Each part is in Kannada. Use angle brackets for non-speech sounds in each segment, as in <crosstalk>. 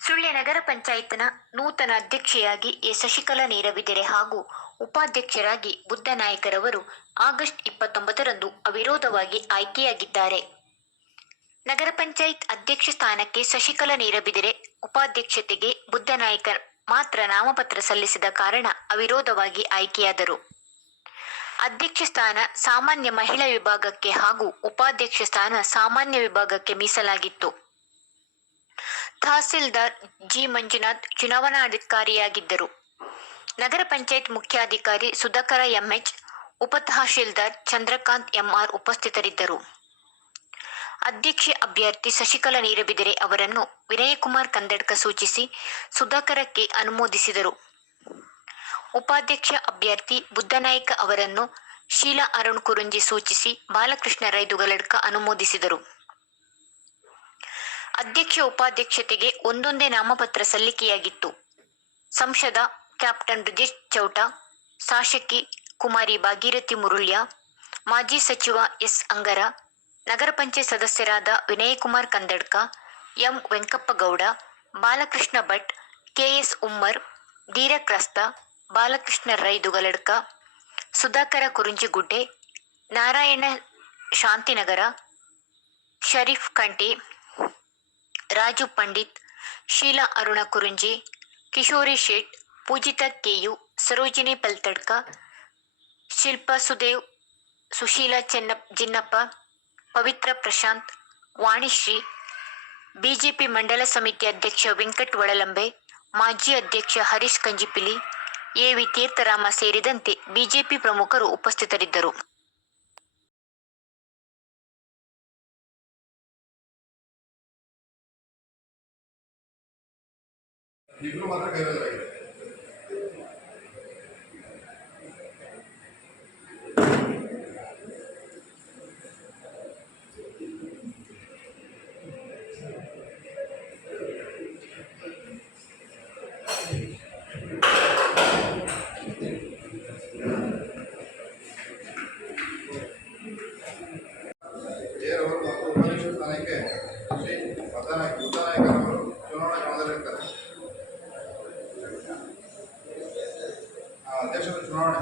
ಸುಳ್ಯ ನಗರ ಪಂಚಾಯತ್ನ ನೂತನ ಅಧ್ಯಕ್ಷೆಯಾಗಿ ಎ. ಶಶಿಕಲಾ ನೀರಬಿದಿರೆ ಹಾಗೂ ಉಪಾಧ್ಯಕ್ಷರಾಗಿ ಬುದ್ಧನಾಯಕರವರು ಆಗಸ್ಟ್ ಇಪ್ಪತ್ತೊಂಬತ್ತರಂದು ಅವಿರೋಧವಾಗಿ ಆಯ್ಕೆಯಾಗಿದ್ದಾರೆ. ನಗರ ಪಂಚಾಯತ್ ಅಧ್ಯಕ್ಷ ಸ್ಥಾನಕ್ಕೆ ಶಶಿಕಲಾ ನೀರಬಿದರೆ ಉಪಾಧ್ಯಕ್ಷತೆಗೆ ಬುದ್ಧನಾಯಕ ಮಾತ್ರ ನಾಮಪತ್ರ ಸಲ್ಲಿಸಿದ ಕಾರಣ ಅವಿರೋಧವಾಗಿ ಆಯ್ಕೆಯಾದರು. ಅಧ್ಯಕ್ಷ ಸ್ಥಾನ ಸಾಮಾನ್ಯ ಮಹಿಳಾ ವಿಭಾಗಕ್ಕೆ ಹಾಗೂ ಉಪಾಧ್ಯಕ್ಷ ಸ್ಥಾನ ಸಾಮಾನ್ಯ ವಿಭಾಗಕ್ಕೆ ಮೀಸಲಾಗಿತ್ತು. ತಹಸೀಲ್ದಾರ್ ಜಿ ಮಂಜುನಾಥ್ ಚುನಾವಣಾಧಿಕಾರಿಯಾಗಿದ್ದರು. ನಗರ ಪಂಚಾಯತ್ ಮುಖ್ಯಾಧಿಕಾರಿ ಸುಧಾಕರ ಎಂಎಚ್ ಉಪತಹಶೀಲ್ದಾರ್ ಚಂದ್ರಕಾಂತ್ ಎಂಆರ್ ಉಪಸ್ಥಿತರಿದ್ದರು. ಅಧ್ಯಕ್ಷೆ ಅಭ್ಯರ್ಥಿ ಶಶಿಕಲಾ ನೀರಬಿದರೆ ಅವರನ್ನು ವಿನಯಕುಮಾರ್ ಕಂದಡ್ಕ ಸೂಚಿಸಿ ಸುಧಾಕರಕ್ಕೆ ಅನುಮೋದಿಸಿದರು. ಉಪಾಧ್ಯಕ್ಷ ಅಭ್ಯರ್ಥಿ ಬುದ್ಧನಾಯಕ ಅವರನ್ನು ಶೀಲಾ ಅರುಣ್ ಕುರುಂಜಿ ಸೂಚಿಸಿ ಬಾಲಕೃಷ್ಣ ರೈದುಗಲಡ್ಕ ಅನುಮೋದಿಸಿದರು. ಅಧ್ಯಕ್ಷ ಉಪಾಧ್ಯಕ್ಷತೆಗೆ ಒಂದೊಂದೇ ನಾಮಪತ್ರ ಸಲ್ಲಿಕೆಯಾಗಿತ್ತು. ಸಂಸದ ಕ್ಯಾಪ್ಟನ್ ಬ್ರಿಜೇಶ್ ಚೌಟ, ಶಾಸಕಿ ಕುಮಾರಿ ಭಾಗೀರಥಿ ಮುರುಳ್ಯ, ಮಾಜಿ ಸಚಿವ ಎಸ್ ಅಂಗರ, ನಗರ ಪಂಚಾಯತ್ ಸದಸ್ಯರಾದ ವಿನಯಕುಮಾರ್ ಕಂದಡ್ಕ, ಎಂ ವೆಂಕಪ್ಪಗೌಡ, ಬಾಲಕೃಷ್ಣ ಭಟ್, ಕೆಎಸ್ ಉಮ್ಮರ್ ಧೀರಕ್ರಸ್ತ ಬಾಲಕೃಷ್ಣ ರೈ ದುಗಲಡ್ಕ, ಸುಧಾಕರ ಕುರುಂಜಿಗುಡ್ಡೆ, ನಾರಾಯಣ ಶಾಂತಿನಗರ, ಶರೀಫ್ ಕಂಟಿ ರಾಜು ಪಂಡಿತ್, ಶೀಲಾ ಅರುಣ ಕುರುಂಜಿ, ಕಿಶೋರಿ ಶೇಟ್, ಪೂಜಿತಾ ಕೆಯು, ಸರೋಜಿನಿ ಪಲ್ತಡ್ಕ, ಶಿಲ್ಪಾ ಸುದೇವ್, ಸುಶೀಲಾ ಚೆನ್ನ, ಜಿನ್ನಪ್ಪ, ಪವಿತ್ರ ಪ್ರಶಾಂತ್ ವಾಣಿಶ್ರೀ ಬಿಜೆಪಿ ಮಂಡಲ ಸಮಿತಿ ಅಧ್ಯಕ್ಷ ವೆಂಕಟ್ ಒಳಲಂಬೆ, ಮಾಜಿ ಅಧ್ಯಕ್ಷ ಹರೀಶ್ ಕಂಜಿಪಿಲಿ, ಎ ವಿ ತೀರ್ಥರಾಮ ಸೇರಿದಂತೆ ಬಿಜೆಪಿ ಪ್ರಮುಖರು ಉಪಸ್ಥಿತರಿದ್ದರು. ಇಬ್ರು ಮಾತ್ರ ಗೈರಾಜರಾಗಿದೆ ಏರವರು ಮತ್ತು ಉಪಾಧ್ಯಕ್ಷ ಸ್ಥಾನಕ್ಕೆ ಶ್ರೀ ಬದ್ದನಾಯಕ ಬುದ್ಧನಾಯಕರವರು ಚುನಾವಣಾ ಕಣದಲ್ಲಿರ್ತಾರೆ ಆ, ಅಧ್ಯಕ್ಷರ ಚುನಾವಣೆ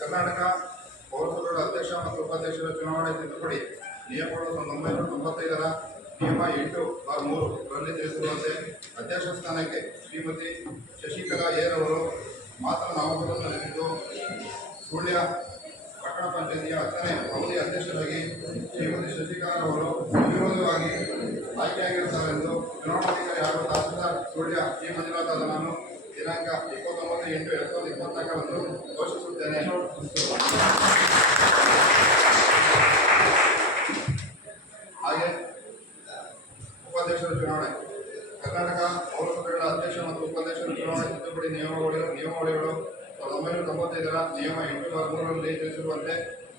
ಕರ್ನಾಟಕ ಪೌರಸಭೆಗಳ ಅಧ್ಯಕ್ಷ ಮತ್ತು ಉಪಾಧ್ಯಕ್ಷರ ಚುನಾವಣೆ ತಿದ್ದುಪಡಿ ನಿಯಮಗಳು ಸಾವಿರದ ಒಂಬೈನೂರ ತೊಂಬತ್ತೈದರ ನಿಯಮ ಎಂಟು ಬಾರ್ ಮೂರು ರಲ್ಲಿ ತಿಳಿಸಿರುವಂತೆ ಅಧ್ಯಕ್ಷ ಸ್ಥಾನಕ್ಕೆ ಶ್ರೀಮತಿ ಶಶಿಕಲಾ ಏರವರು ಮಾತ್ರ ನಾಮಪತ್ರ ನೀಡಿದ್ದು ಸುಳ್ಯ ಪಟ್ಟಣ ಪಂಚಾಯತಿಯ ಹತ್ತನೇ ಅವಧಿ ಅಧ್ಯಕ್ಷರಾಗಿ ಶ್ರೀಮತಿ ಶಶಿಕಲಾರವರು ವಿರೋಧವಾಗಿ ಆಯ್ಕೆಯಾಗಿರುತ್ತಾರೆಂದು ಚುನಾವಣಾಧಿಕಾರಿ ಹಾಗೂ ತಹಸೀಲ್ದಾರ್ ಸುಳ್ಯ ಜಿ ಮಂಜುನಾಥಾದ ನಾನು ದಿನಾಂಕ ಇಪ್ಪತ್ತೊಂಬತ್ತು ಎಂಟು ಎರಡು ಸಾವಿರದ ಇಪ್ಪತ್ನಾಲ್ಕರಂದು ಘೋಷಿಸುತ್ತೇನೆ.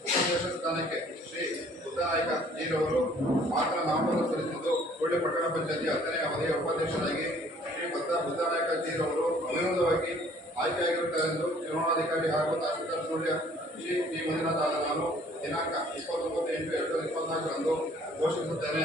ಸ್ಥಾನಕ್ಕೆ ಶ್ರೀ ಬುದ್ಧನಾಯಕ ಜೀರವರು ಮಾತ್ರ ನಾಮಪತ್ರ ಸಲ್ಲಿಸಿದ್ದು ಸುಳ್ಯ ಪಟ್ಟಣ ಪಂಚಾಯತಿ ಹತ್ತನೇ ಅವಧಿಯ ಉಪಾಧ್ಯಕ್ಷರಾಗಿ ಶ್ರೀ ಬದ್ಧ ಬುದ್ಧನಾಯಕ ಜೀರವರು ಅವಿರೋಧವಾಗಿ ಆಯ್ಕೆಯಾಗಿರುತ್ತಾರೆಂದು ಚುನಾವಣಾಧಿಕಾರಿ ಹಾಗೂ ತಹಸೀಲ್ದಾರ್ ಸೂರ್ಯ ಶ್ರೀ ಪಿ ಮಂಜುನಾಥ ನಾನು ದಿನಾಂಕ ಇಪ್ಪತ್ತೊಂಬತ್ತು ಎಂಟು ಎರಡು ಸಾವಿರದ ಇಪ್ಪತ್ನಾಲ್ಕರಂದು ಘೋಷಿಸುತ್ತೇನೆ.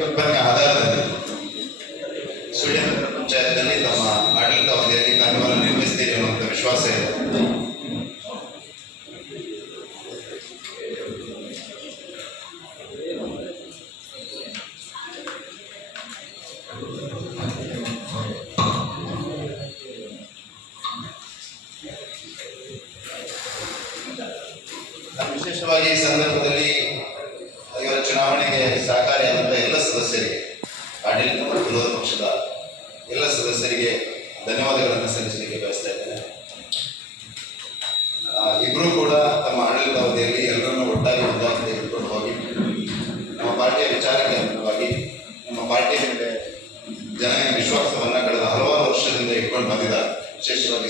ಪರಿಕಲ್ಪನೆ ಆಧಾರದಲ್ಲಿ ಸುಳ್ಯ ನಗರ ಪಂಚಾಯತ್ನಲ್ಲಿ ತಮ್ಮ ಆಡಳಿತ ಅವಧಿಯಲ್ಲಿ ಕಾರ್ಯವನ್ನು ನಿರ್ವಹಿಸ್ತೀರಿ ಅನ್ನುವಂಥ ವಿಶ್ವಾಸ ಇದೆ ನಾನು ವಿಶೇಷವಾಗಿ ಈ ಸಂದರ್ಭದಲ್ಲಿ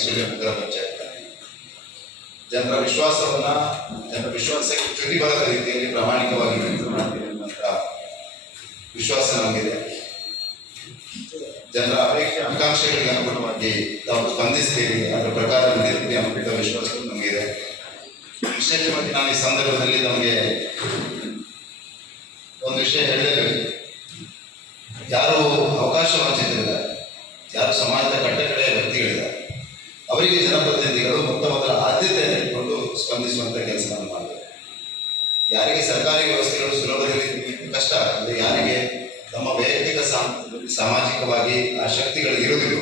ವಿಶೇಷವಾಗಿ ಸುಳ್ಯ ನಗರ ಪಂಚಾಯತ್ ಜನರ ವಿಶ್ವಾಸವನ್ನ, ಜನರ ವಿಶ್ವಾಸಕ್ಕೆ ಚ್ಯುತಿ ಬರದ ರೀತಿಯಲ್ಲಿ ಪ್ರಾಮಾಣಿಕವಾಗಿ ವಿಶ್ವಾಸ ನಮಗಿದೆ. ಜನರ ಅಪೇಕ್ಷೆ, ಆಕಾಂಕ್ಷೆಗಳಿಗೆ ಅನುಗುಣವಾಗಿ ತಾವು ಸ್ಪಂದಿಸ್ತೀರಿ ಅದರ ಪ್ರಕಾರ ನಡೆಯುತ್ತೀರಿ ಅನ್ನುವಂಥ ವಿಶ್ವಾಸ ನಮಗಿದೆ. ವಿಶೇಷವಾಗಿ ನಾನು ಈ ಸಂದರ್ಭದಲ್ಲಿ ನಮಗೆ ಒಂದು ವಿಷಯ ಹೇಳಲೇಬೇಕು ಯಾರು ಅವಕಾಶ ವಂಚಿತರಿಲ್ಲ ಯಾರು ಸಮಾಜದ ಕಟ್ಟಕಡೆಯ ವ್ಯಕ್ತಿಗಳಿದ್ದಾರೆ ಅವರಿಗೆ ಜನಪ್ರತಿನಿಧಿಗಳು ಮೊತ್ತ ಮೊದಲ ಆದ್ಯತೆಯನ್ನು ಇಟ್ಕೊಂಡು ಸ್ಪಂದಿಸುವಂತ ಕೆಲಸವನ್ನು ಮಾಡಬೇಕು ಯಾರಿಗೆ ಸರ್ಕಾರಿ ವ್ಯವಸ್ಥೆಗಳು ಸುಲಭದಲ್ಲಿ ಕಷ್ಟ ಅಂದ್ರೆ ಯಾರಿಗೆ ತಮ್ಮ ವೈಯಕ್ತಿಕ ಸಾಮ್- ಸಾಮಾಜಿಕವಾಗಿ ಆ ಶಕ್ತಿಗಳು ಇರುವುದಿಲ್ಲ,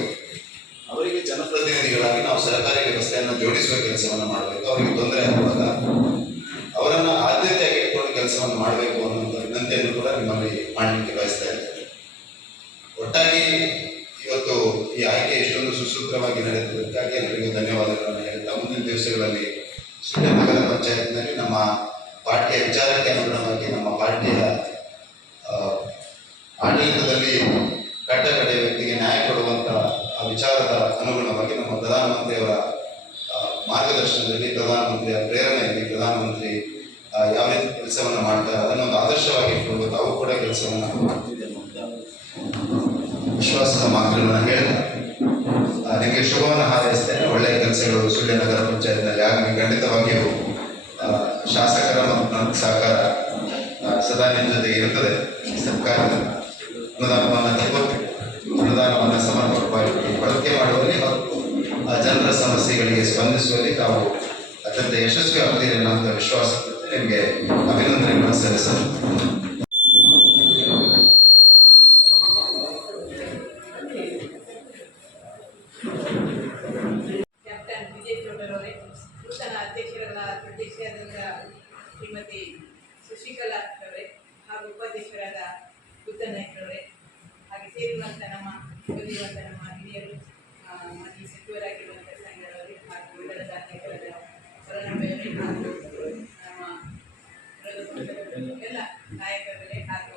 ಅವರಿಗೆ ಜನಪ್ರತಿನಿಧಿಗಳಾಗಿ ನಾವು ಸರ್ಕಾರಿ ವ್ಯವಸ್ಥೆಯನ್ನು ಜೋಡಿಸುವ ಕೆಲಸವನ್ನು ಮಾಡಬೇಕು. ಅವರಿಗೆ ತೊಂದರೆ ಆಗುವಾಗ ಅವರನ್ನು ಆದ್ಯತೆಯಾಗಿ ಇಟ್ಕೊಂಡು ಕೆಲಸವನ್ನು ಮಾಡಬೇಕು ಅನ್ನುವಂಥ ವಿನಂತಿಯನ್ನು ಕೂಡ ನಿಮ್ಮಲ್ಲಿ ಮಾಡಲಿಕ್ಕೆ ಬಯಸ್ತಾ ಇದ್ದೇನೆ. ಸುಸೂತ್ರವಾಗಿ ನಡೆದಿದ್ದಕ್ಕಾಗಿ ಎಲ್ಲರಿಗೂ ಧನ್ಯವಾದಗಳನ್ನು ಹೇಳ್ತಾ ಮುಂದಿನ ದಿವಸಗಳಲ್ಲಿ ನಗರ ಪಂಚಾಯತ್ನಲ್ಲಿ ನಮ್ಮ ಪಾರ್ಟಿಯ ವಿಚಾರಕ್ಕೆ ಅನುಗುಣವಾಗಿ ನಮ್ಮ ಪಾರ್ಟಿಯ ಆಡಳಿತದಲ್ಲಿ ಕಟ್ಟ ಕಡೆ ವ್ಯಕ್ತಿಗೆ ನ್ಯಾಯ ಕೊಡುವಂತಹ ಆ ವಿಚಾರದ ಅನುಗುಣವಾಗಿ ನಮ್ಮ ಪ್ರಧಾನಮಂತ್ರಿಯವರ ಮಾರ್ಗದರ್ಶನದಲ್ಲಿ ಪ್ರಧಾನಮಂತ್ರಿಯ ಪ್ರೇರಣೆಯಲ್ಲಿ ಪ್ರಧಾನಮಂತ್ರಿ ಯಾವ ರೀತಿ ಕೆಲಸವನ್ನು ಮಾಡ್ತಾರೆ ಅದನ್ನೊಂದು ಆದರ್ಶವಾಗಿ ಇಟ್ಕೊಂಡು ತಾವು ಕೂಡ ಕೆಲಸವನ್ನು ವಿಶ್ವಾಸದ ಮಾತುಗಳನ್ನು ಹೇಳ್ತಾ ನಿಮಗೆ ಶುಭವನ್ನು ಹಾರೈಸ್ತೇನೆ ಒಳ್ಳೆಯ ಕೆಲಸಗಳು ಸುಳ್ಯ ನಗರ ಪಂಚಾಯತ್ನಲ್ಲಿ ಆಗಲಿ ಖಂಡಿತವಾಗಿಯೂ ಶಾಸಕರ ಮತ್ತು ನನ್ನ ಸಹಕಾರ ಸದಾ ನಿಮ್ಮ ಜೊತೆಗೆ ಇರುತ್ತದೆ. ಸರ್ಕಾರ ಅನುದಾನವನ್ನು ತಗೊಳ್ಳಿ ಅನುದಾನವನ್ನು ಸಮರ್ಪಕವಾಗಿ ಬಳಕೆ ಮಾಡುವಲ್ಲಿ ಮತ್ತು ಆ ಜನರ ಸಮಸ್ಯೆಗಳಿಗೆ ಸ್ಪಂದಿಸುವಲ್ಲಿ ತಾವು ಅತ್ಯಂತ ಯಶಸ್ವಿ ಆಗ್ತೀರಿ ವಿಶ್ವಾಸ ನಿಮಗೆ ಅಭಿನಂದನೆಗಳನ್ನು ಸಲ್ಲಿಸಲು ಕ್ಯಾಪ್ಟನ್ ವಿಜಯ್ ಚೌಡರವರೇ ನೂತನ ಅಧ್ಯಕ್ಷರ ಅಧ್ಯಕ್ಷರಾದ ಶ್ರೀಮತಿ ಶಶಿಕಲಾ ಅವರೇ ಹಾಗೂ ಉಪಾಧ್ಯಕ್ಷರಾದ ಬುದ್ಧನಾಯ್ಕರವರೇ ಹಾಗೆ ಸೇರಿರುವಂಥ ನಮ್ಮ ಬಂದಿರುವಂಥ ನಮ್ಮ ಹಿರಿಯರು ಆ, ಮಾಜಿ ಸಚಿವರಾಗಿರುವಂಥ ಸಂಘದವರೇ ಹಾಗೂ ಮಂಡಲದ ಅಧ್ಯಕ್ಷರಾದ ಶರಣಪ್ಪಯವರೇ ಹಾಗೂ ನಮ್ಮ ವಿರೋಧ ಪಕ್ಷದ ಎಲ್ಲ ನಾಯಕರೇ ಹಾಗೂ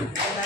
Thank <laughs> you.